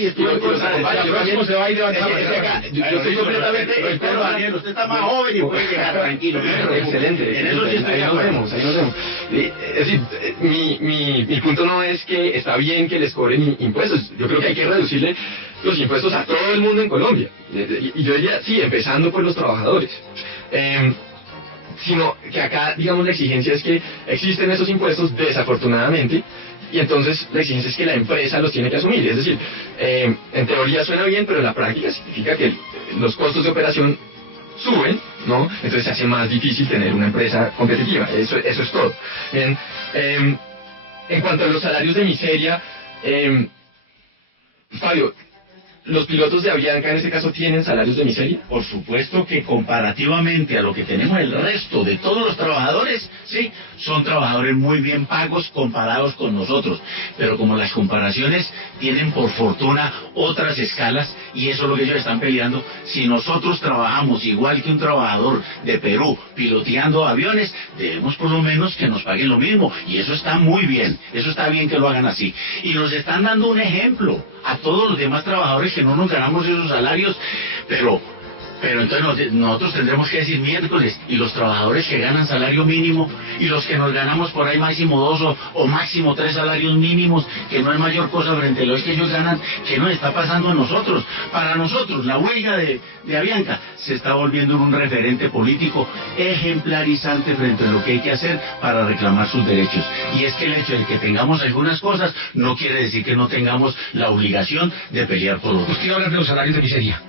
Y estuve con los acompaños. Se va a ir yo estoy completamente. Daniel, usted está más joven y puede llegar tranquilo. Excelente. En eso sí estoy de acuerdo. Ahí nos vemos. Es decir, mi punto no es que está bien que les cobren impuestos. Yo creo que hay que reducirle los impuestos a todo el mundo en Colombia. Y yo diría, sí, empezando por los trabajadores. Sino que acá, digamos, la exigencia es que existen esos impuestos, desafortunadamente, y entonces la exigencia es que la empresa los tiene que asumir. Es decir, en teoría suena bien, pero en la práctica significa que los costos de operación suben, ¿no? Entonces se hace más difícil tener una empresa competitiva. Eso es todo. Bien, en cuanto a los salarios de miseria, Fabio, ¿los pilotos de Avianca en este caso tienen salarios de miseria? Por supuesto que comparativamente a lo que tenemos el resto de todos los trabajadores, sí, son trabajadores muy bien pagos comparados con nosotros. Pero como las comparaciones tienen por fortuna otras escalas, y eso es lo que ellos están peleando, si nosotros trabajamos igual que un trabajador de Perú piloteando aviones, debemos por lo menos que nos paguen lo mismo. Y eso está muy bien, eso está bien que lo hagan así. Y nos están dando un ejemplo a todos los demás trabajadores que no nos ganamos esos salarios, pero entonces nosotros tendremos que decir miércoles, y los trabajadores que ganan salario mínimo, y los que nos ganamos por ahí máximo 2 o máximo 3 salarios mínimos, que no es mayor cosa frente a los que ellos ganan, que nos está pasando a nosotros. Para nosotros, la huelga de Avianca se está volviendo un referente político ejemplarizante frente a lo que hay que hacer para reclamar sus derechos. Y es que el hecho de que tengamos algunas cosas no quiere decir que no tengamos la obligación de pelear por otros. ¿Usted habla de los salarios de miseria?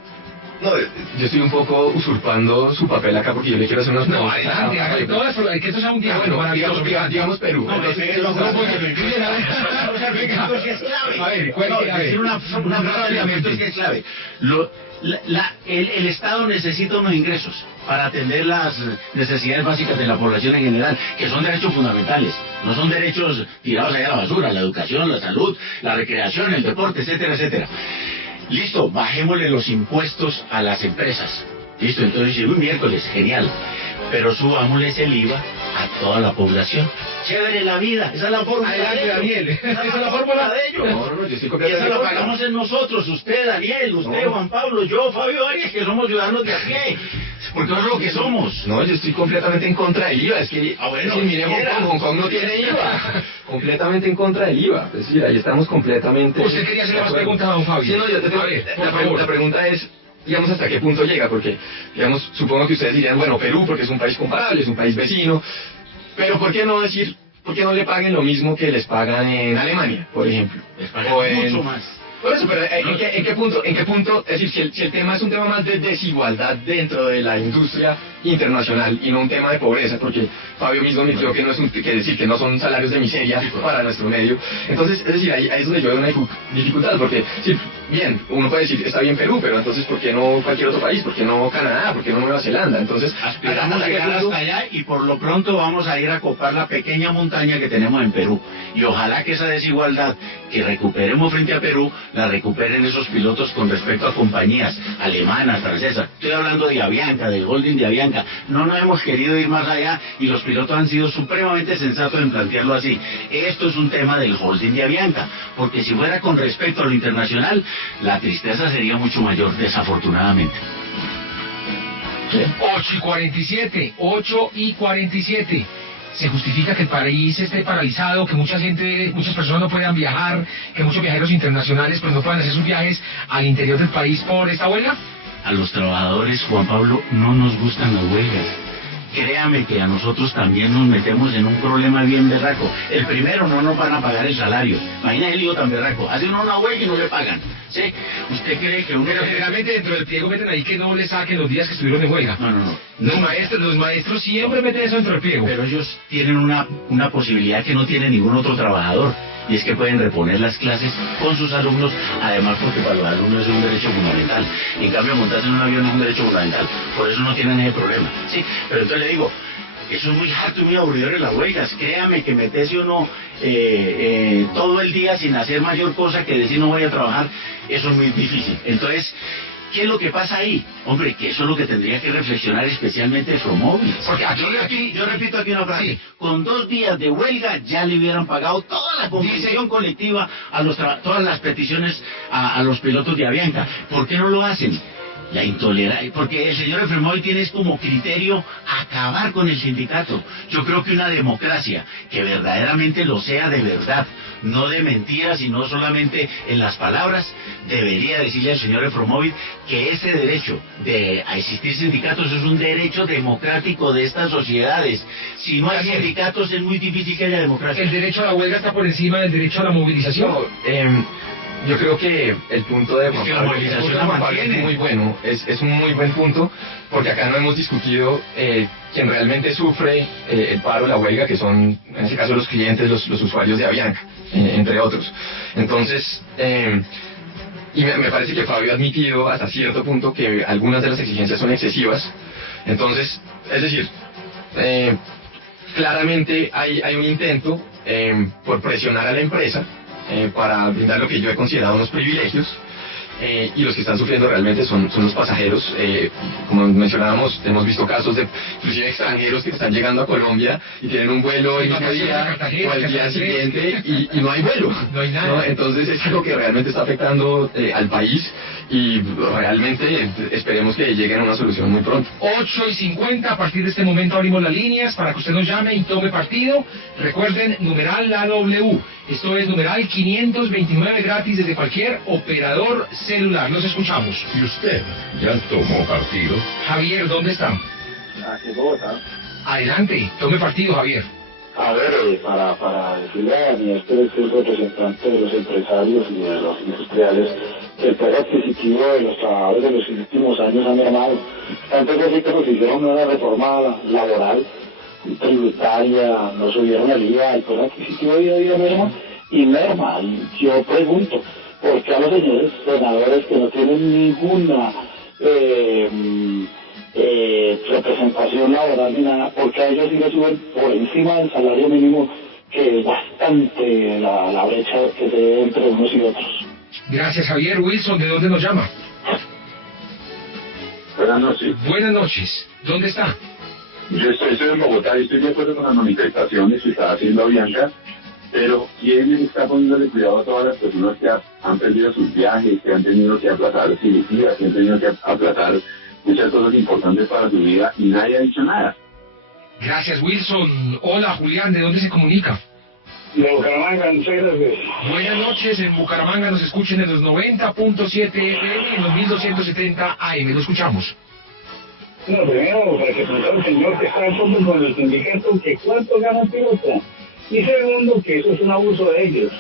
No, yo estoy un poco usurpando su papel acá porque yo le quiero hacer unas No, preguntas. adelante, hágale todas, pero que esto sea un diálogo maravilloso. Digamos Perú. No, Entonces, no, no, porque lo incluyen a ver. Esto sí es clave. A ver, ¿cuál es? decir una frase, esto sí es clave. El Estado necesita unos ingresos para atender las necesidades básicas de la población en general, que son derechos fundamentales, no son derechos tirados allá a la basura, la educación, la salud, la recreación, el deporte, etcétera, etcétera. Listo, bajémosle los impuestos a las empresas. Listo, entonces un miércoles, genial. Pero subámosles el IVA a toda la población. Chévere la vida, esa es la fórmula. Adelante, Daniel. Esa es la fórmula de ellos. yo estoy Y completamente esa la de acuerdo. pagamos en nosotros, usted, Daniel, usted, Juan Pablo, yo, Fabio Arias, que somos ciudadanos de a pie. Porque eso es lo que somos. No, yo estoy completamente en contra del IVA. Es que, bueno, es decir, mire, Hong Kong no tiene IVA. Completamente en contra del IVA. Es decir, ahí estamos completamente... Usted quería hacer más preguntas a don Fabio. Sí, no, yo te tengo, A ver, por favor. la pregunta es, digamos, ¿hasta qué punto llega? Porque, digamos, supongo que ustedes dirían, bueno, Perú, porque es un país comparable, es un país vecino, pero ¿por qué no decir, por qué no le paguen lo mismo que les pagan en Alemania, por ejemplo? Les pagan mucho más. Por eso, pero ¿en qué punto? Es decir, si el tema es un tema más de desigualdad dentro de la industria internacional y no un tema de pobreza, porque Fabio mismo admitió que no es que no son salarios de miseria para nuestro medio. Entonces, es decir, ahí es donde yo veo una dificultad, porque, sí, bien, uno puede decir, está bien Perú, pero entonces, ¿por qué no cualquier otro país? ¿Por qué no Canadá? ¿Por qué no Nueva Zelanda? Entonces, aspiramos a llegar hasta allá y por lo pronto vamos a ir a copar la pequeña montaña que tenemos en Perú. Y ojalá que esa desigualdad que recuperemos frente a Perú, la recuperen esos pilotos con respecto a compañías alemanas, francesas. Estoy hablando de Avianca, del holding de Avianca. No nos hemos querido ir más allá y los pilotos han sido supremamente sensatos en plantearlo así. Esto es un tema del holding de Avianca, porque si fuera con respecto a lo internacional, la tristeza sería mucho mayor, desafortunadamente. 8:47. Se justifica que el país esté paralizado, que muchas personas no puedan viajar, que muchos viajeros internacionales pues no puedan hacer sus viajes al interior del país por esta huelga. A los trabajadores, Juan Pablo, no nos gustan las huelgas. Créame que a nosotros también nos metemos en un problema bien berraco. El primero, no nos van a pagar el salario. Imagina el lío tan berraco. Hace uno una huelga y no le pagan. ¿Sí? ¿Usted cree que uno... Pero generalmente dentro del pliego meten ahí que no le saquen los días que estuvieron de huelga. No. Los maestros siempre meten eso dentro del pliego. Pero ellos tienen una posibilidad que no tiene ningún otro trabajador. Y es que pueden reponer las clases con sus alumnos, además porque para los alumnos es un derecho fundamental. En cambio, montarse en un avión es un derecho fundamental, por eso no tienen ese problema. Sí, pero entonces le digo, eso es muy harto y muy aburridor en las huelgas. Créame que meterse uno todo el día sin hacer mayor cosa que decir no voy a trabajar, eso es muy difícil. Entonces, ¿qué es lo que pasa ahí? Hombre, que eso es lo que tendría que reflexionar especialmente Fromóvil. Porque yo repito aquí una frase. Sí. Con 2 días de huelga ya le hubieran pagado toda la compensación colectiva a todas las peticiones a los pilotos de Avianca. ¿Por qué no lo hacen? La intolerancia, porque el señor Efremóvil tiene como criterio acabar con el sindicato. Yo creo que una democracia que verdaderamente lo sea de verdad, no de mentiras y no solamente en las palabras, debería decirle al señor Efremóvil que ese derecho de a existir sindicatos es un derecho democrático de estas sociedades. Si no hay sindicatos es muy difícil que haya democracia. ¿El derecho a la huelga está por encima del derecho a la movilización? No, yo creo que el punto de Juan Pablo es muy bueno, es un muy buen punto, porque acá no hemos discutido quien realmente sufre el paro, la huelga, que son, en este caso, los clientes, los usuarios de Avianca, entre otros. Entonces, y me parece que Fabio ha admitido hasta cierto punto que algunas de las exigencias son excesivas. Entonces, es decir, claramente hay un intento por presionar a la empresa para brindar lo que yo he considerado unos privilegios, y los que están sufriendo realmente son los pasajeros. Como mencionábamos, hemos visto casos de inclusive extranjeros que están llegando a Colombia y tienen un vuelo el mismo día o al día siguiente y no hay vuelo. No hay nada. ¿No? Entonces es algo que realmente está afectando al país, y realmente esperemos que lleguen a una solución muy pronto. 8:50, a partir de este momento abrimos las líneas para que usted nos llame y tome partido. Recuerden, numeral la W. Esto es numeral 529 gratis desde cualquier operador celular. Los escuchamos. ¿Y usted ya tomó partido? Javier, ¿dónde está? Aquí en Bogotá. Adelante, tome partido, Javier. A ver, para decirle a mi representante de los empresarios y de los industriales, el poder adquisitivo de los trabajadores de los últimos años ha mermado. Tanto es así que nos hicieron una reforma laboral, tributaria, nos subieron el IVA, el poder adquisitivo día a día merma y merma. Y yo pregunto, ¿por qué a los señores senadores que no tienen ninguna representación laboral ni nada, porque a ellos sí les suben por encima del salario mínimo, que es bastante la brecha que se ve entre unos y otros? Gracias, Javier. Wilson, ¿de dónde nos llama? Buenas noches. Buenas noches. ¿Dónde está? Yo estoy en Bogotá y estoy de acuerdo con las manifestaciones que está haciendo Avianca, pero ¿quién está poniéndole cuidado a todas las personas que han perdido sus viajes, que han tenido que aplazar cirugías, que han tenido que aplazar muchas cosas importantes para su vida y nadie ha dicho nada? Gracias, Wilson. Hola, Julián, ¿de dónde se comunica? De Bucaramanga, Buenas noches, en Bucaramanga nos escuchen en los 90.7 FM y en los 1270 AM. Lo escuchamos. Bueno, primero, para que preguntar al señor que está de acuerdo con el sindicato, que cuánto gana el piloto. Y segundo, que eso es un abuso de ellos.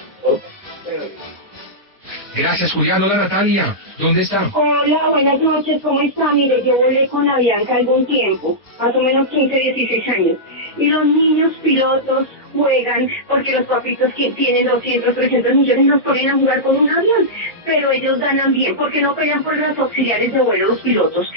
Gracias, Julián. Hola, Natalia. ¿Dónde está? Hola, buenas noches. ¿Cómo está? Mire, yo volé con Avianca algún tiempo, más o menos 15, 16 años. Y los niños pilotos juegan porque los papitos que tienen 200, 300 millones los ponen a jugar con un avión. Pero ellos ganan bien porque no pelean por los auxiliares de vuelo, los pilotos.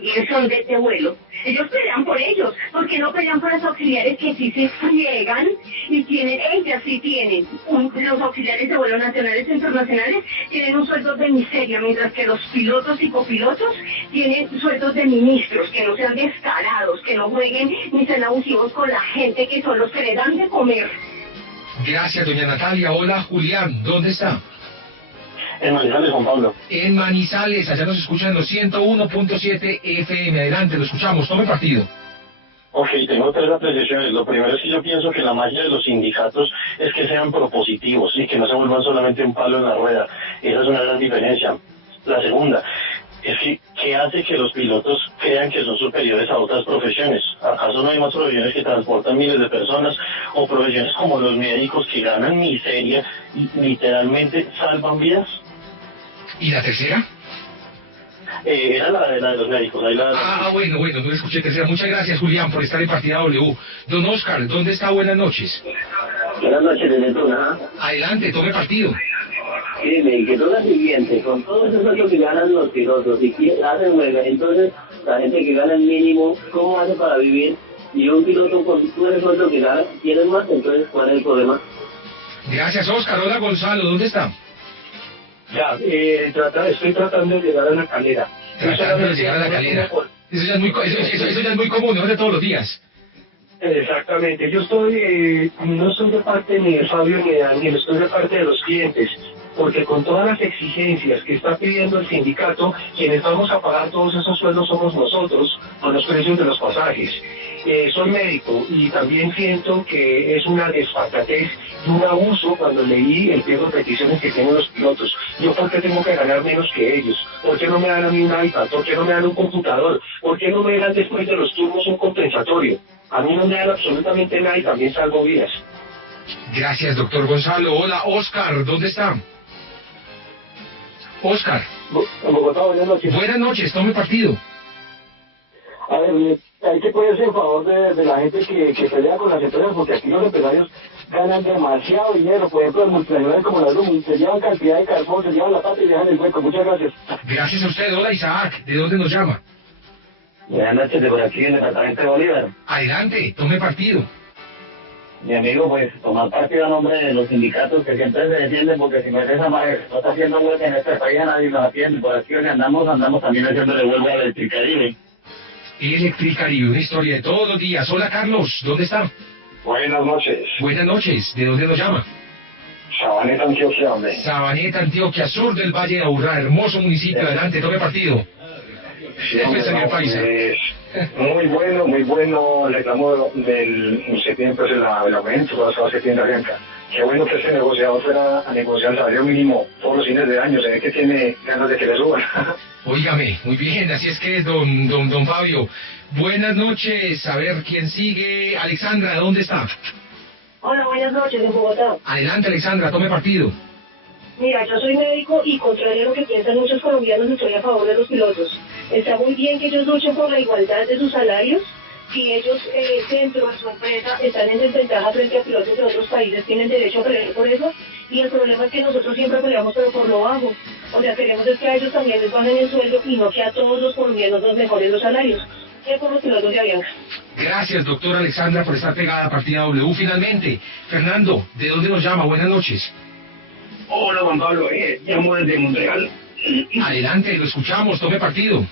Y son de vuelo. Ellos pelean por ellos, porque no pelean por los auxiliares que sí se friegan y tienen, ellas sí tienen, los auxiliares de vuelo nacionales e internacionales tienen un sueldo de miseria, mientras que los pilotos y copilotos tienen sueldos de ministros, que no sean descarados, que no jueguen ni sean abusivos con la gente que son los que le dan de comer. Gracias, doña Natalia. Hola, Julián. ¿Dónde está? En Manizales, Juan Pablo. En Manizales, allá nos escuchan los 101.7 FM. Adelante, lo escuchamos. Tome partido. Ok, tengo tres apreciaciones. Lo primero es que yo pienso que la magia de los sindicatos es que sean propositivos y que no se vuelvan solamente un palo en la rueda. Esa es una gran diferencia. La segunda es que ¿qué hace que los pilotos crean que son superiores a otras profesiones? ¿Acaso no hay más profesiones que transportan miles de personas o profesiones como los médicos que ganan miseria y literalmente salvan vidas? ¿Y la tercera? Era la de los médicos. Ahí bueno, no escuché tercera. Muchas gracias, Julián, por estar en Partida W. Don Oscar, ¿dónde está? Buenas noches. Buenas noches, desde Tuna. Adelante, tome partido. Mire, que todo lo siguiente, con todo eso es lo que ganan los pilotos, y hacen huelga, entonces la gente que gana el mínimo, ¿cómo hace para vivir? Y un piloto con todo el sueldo que gana, tiene más, entonces ¿cuál es el problema? Gracias, Oscar. Hola, Gonzalo, ¿dónde está? Ya, estoy tratando de llegar a la Calera. Tratando de llegar a la Calera. Eso ya es muy común, no es de todos los días. Exactamente. Yo no estoy de parte ni de Fabio ni de Daniel, estoy de parte de los clientes. Porque con todas las exigencias que está pidiendo el sindicato, quienes vamos a pagar todos esos sueldos somos nosotros, con los precios de los pasajes. Soy médico y también siento que es una desfachatez y un abuso cuando leí el pliego de peticiones que tienen los pilotos. Yo, ¿por qué tengo que ganar menos que ellos? ¿Por qué no me dan a mí un iPad? ¿Por qué no me dan un computador? ¿Por qué no me dan después de los turnos un compensatorio? A mí no me dan absolutamente nada y también salvo vidas. Gracias, doctor Gonzalo. Hola, Oscar, ¿dónde está? Oscar. Bogotá, buenas noches. Buenas noches, tome partido. A ver, hay que ponerse en favor de la gente que pelea con las empresas, porque aquí los empresarios ganan demasiado dinero. Por ejemplo, los multinacionales como la Blum se llevan cantidad de carbón, se llevan la pata y dejan el hueco. Muchas gracias. Gracias a usted. Hola, Isaac. ¿De dónde nos llama? Buenas noches, de por aquí en el departamento de Bolívar. Adelante, tome partido. Mi amigo, pues, tomar partido a nombre de los sindicatos que siempre se defienden, porque si no es de esa manera, no está haciendo huelga en este país, nadie nos atiende. Por aquí donde andamos también haciéndole huelga a Electricaribe. Electricaribe, una historia de todos los días. Hola, Carlos, ¿dónde está? Buenas noches. Buenas noches, ¿de dónde nos llama? Sabaneta, Antioquia, hombre. Sabaneta, Antioquia, sur del Valle de Aburrá, hermoso municipio. Adelante, tome partido. Sí, muy bueno el reclamo del septiembre, el aumento, la septiembre Avianca. Qué bueno que este negociador fuera a negociar el salario mínimo todos los fines de año, se ve que tiene ganas de que le suban. Óigame, muy bien, así es que es don Fabio. Buenas noches, a ver quién sigue. Alexandra, ¿dónde está? Hola, buenas noches, en Bogotá. Adelante, Alexandra, tome partido. Mira, yo soy médico y contrario a lo que piensan muchos colombianos, estoy a favor de los pilotos. Está muy bien que ellos luchen por la igualdad de sus salarios. Si ellos dentro de su empresa están en desventaja frente a pilotos de otros países, tienen derecho a pelear por eso. Y el problema es que nosotros siempre peleamos pero por lo bajo. O sea, queremos es que a ellos también les bajen el sueldo y no que a todos los colombianos nos mejoren los salarios. ¿Qué por los pilotos de Avianca? Gracias, doctora Alexandra, por estar pegada a Partida W. Finalmente, Fernando, ¿de dónde nos llama? Buenas noches. Hola, Juan Pablo, llamo desde Montreal. Adelante, lo escuchamos, tome partido.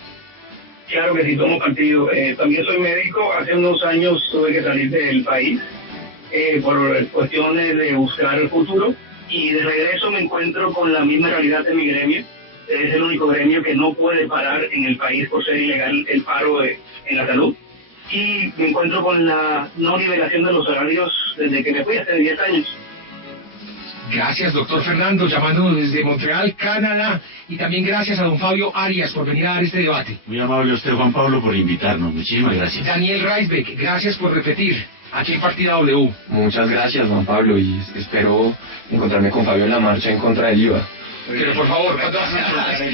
Claro que sí, tomo partido. También soy médico. Hace unos años tuve que salir del país por cuestiones de buscar el futuro. Y de regreso me encuentro con la misma realidad de mi gremio. Es el único gremio que no puede parar en el país por ser ilegal el paro en la salud. Y me encuentro con la no liberación de los salarios desde que me fui hace 10 años. Gracias, doctor Fernando, llamándonos desde Montreal, Canadá. Y también gracias a don Fabio Arias por venir a dar este debate. Muy amable usted, Juan Pablo, por invitarnos. Muchísimas gracias. Daniel Reisbeck, gracias por repetir. Aquí en Partida W. Muchas gracias, Juan Pablo, y espero encontrarme con Fabio en la marcha en contra del IVA. Pero por favor,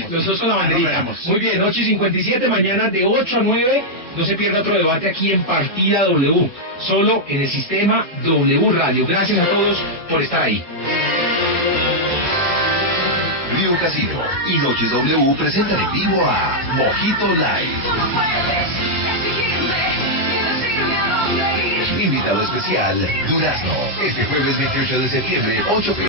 nosotros con la banderita. Muy bien, 8:57, mañana de 8 a 9. No se pierda otro debate aquí en Partida W, solo en el sistema W Radio. Gracias a todos por estar ahí. Río Casino y Noches W presentan en vivo a Mojito Live. Invitado especial, Durazno, este jueves 28 de septiembre, 8 p.m.